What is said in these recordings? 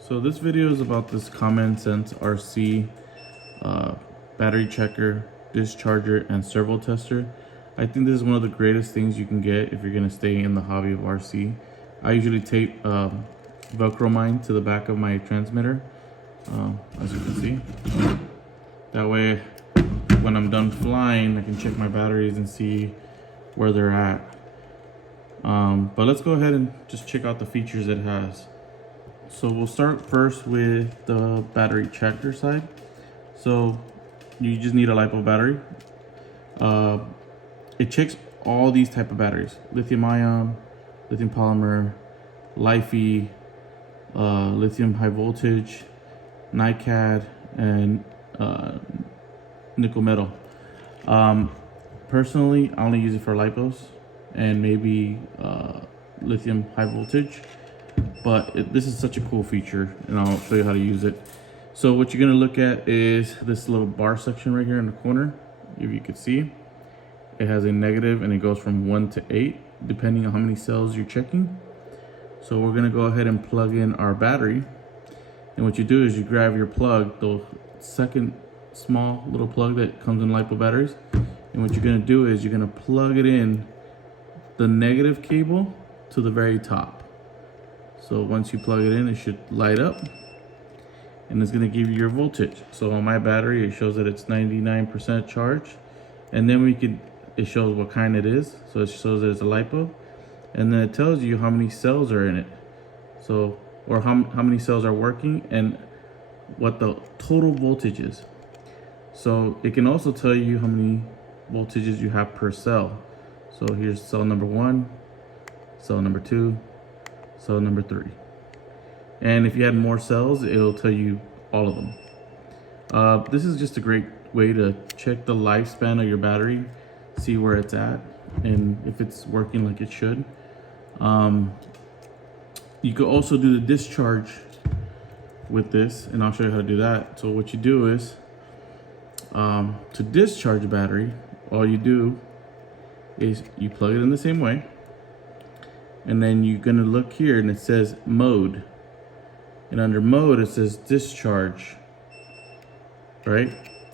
So this video is about this common sense RC battery checker, discharger, and servo tester. I think this is one of the greatest things you can get if you're going to stay in the hobby of RC. I usually tape Velcro mine to the back of my transmitter, as you can see. That way, when I'm done flying, I can check my batteries and see where they're at. But let's go ahead and just check out the features it has. So we'll start first with the battery checker side. So you just need a LiPo battery. It checks all these type of batteries: lithium ion, lithium polymer, Li-Fi, lithium high voltage, NiCad, and nickel metal. Personally, I only use it for LiPos and maybe lithium high voltage, but this is such a cool feature, and I'll show you how to use it. So what you're gonna look at is this little bar section right here in the corner. If you could see, it has a negative and it goes from 1 to 8 depending on how many cells you're checking. So we're gonna go ahead and plug in our battery, and what you do is you grab your plug, the second small little plug that comes in LiPo batteries, and what you're gonna do is you're gonna plug it in the negative cable to the very top. So once you plug it in, it should light up and it's gonna give you your voltage. So on my battery, it shows that it's 99% charged, and then it shows what kind it is. So it shows that it's a LiPo, and then it tells you how many cells are in it. So, or how many cells are working and what the total voltage is. So it can also tell you how many voltages you have per cell. So here's cell number 1, cell number 2, cell number 3. And if you add more cells, it'll tell you all of them. This is just a great way to check the lifespan of your battery, see where it's at, and if it's working like it should. You could also do the discharge with this, and I'll show you how to do that. So what you do is, to discharge a battery, all you do is you plug it in the same way, and then you're gonna look here and it says mode, and under mode it says discharge, right?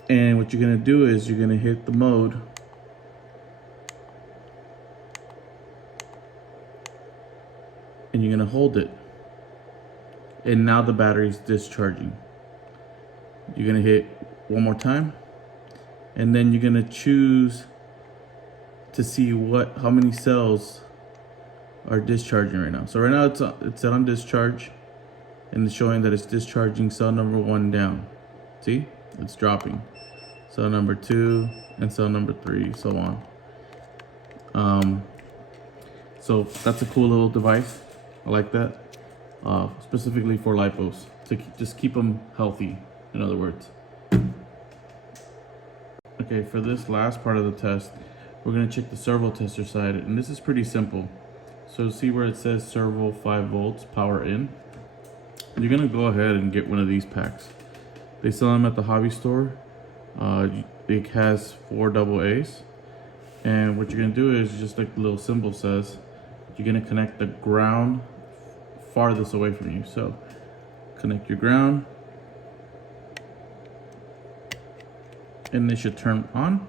And what you're gonna do is you're gonna hit the mode, and you're gonna hold it, and now the battery's discharging. You're gonna hit one more time, and then you're gonna choose to see how many cells are discharging right now. So right now it's set on discharge, and it's showing that it's discharging cell number 1 down. See, it's dropping cell number 2 and cell number 3, so on. So that's a cool little device. I like that, specifically for LiPos, to just keep them healthy, in other words. Okay, for this last part of the test, we're gonna check the servo tester side, and this is pretty simple. So see where it says servo 5 volts, power in? You're gonna go ahead and get one of these packs. They sell them at the hobby store. It has 4 AA's. And what you're gonna do is, just like the little symbol says, you're gonna connect the ground farthest away from you. So connect your ground, and they should turn on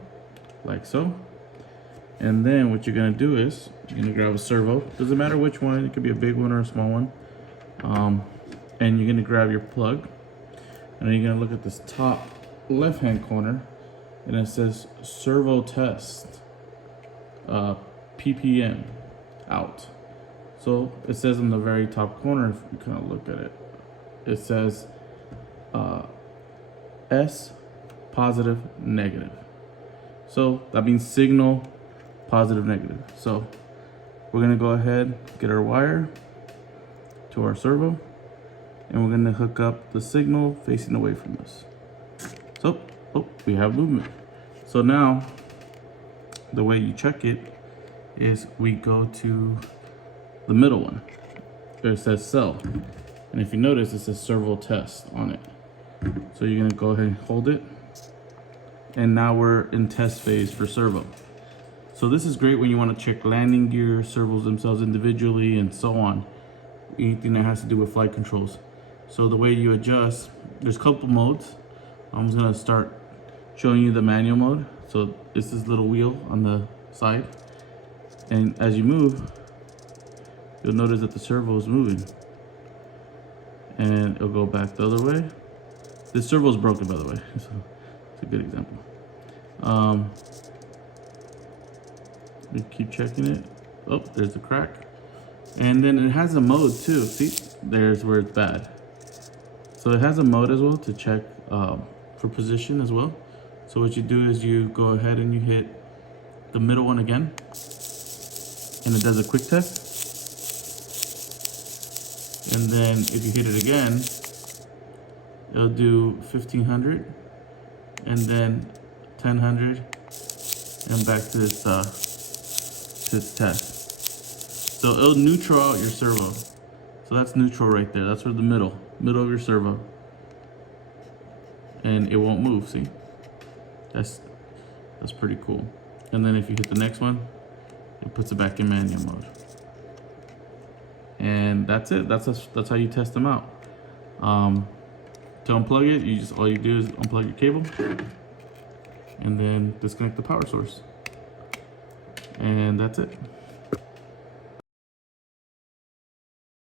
like so. And then what you're gonna do is you're gonna grab a servo, doesn't matter which one, it could be a big one or a small one, and you're gonna grab your plug, and then you're gonna look at this top left hand corner, and it says servo test ppm out. So it says in the very top corner, if you kind of look at it, it says S positive negative. So that means signal positive negative. So we're gonna go ahead, get our wire to our servo, and we're gonna hook up the signal facing away from us. So, we have movement. So now the way you check it is we go to the middle one. There it says cell, and if you notice, it says servo test on it. So you're gonna go ahead and hold it, and now we're in test phase for servo. So this is great when you want to check landing gear, servos themselves individually, and so on. Anything that has to do with flight controls. So the way you adjust, there's a couple modes. I'm just gonna start showing you the manual mode. So it's this little wheel on the side, and as you move, you'll notice that the servo is moving, and it'll go back the other way. This servo is broken, by the way, so it's a good example. We keep checking it. Oh, there's a crack. And then it has a mode too. See, there's where it's bad. So it has a mode as well to check for position as well. So what you do is you go ahead and you hit the middle one again, and it does a quick test. And then if you hit it again, it'll do 1500, and then 1000, and back to its test. So it'll neutral out your servo. So that's neutral right there. That's where the middle of your servo, and it won't move. See, that's pretty cool. And then if you hit the next one, it puts it back in manual mode. And that's it. That's how you test them out. To unplug it, all you do is unplug your cable, and then disconnect the power source, and that's it.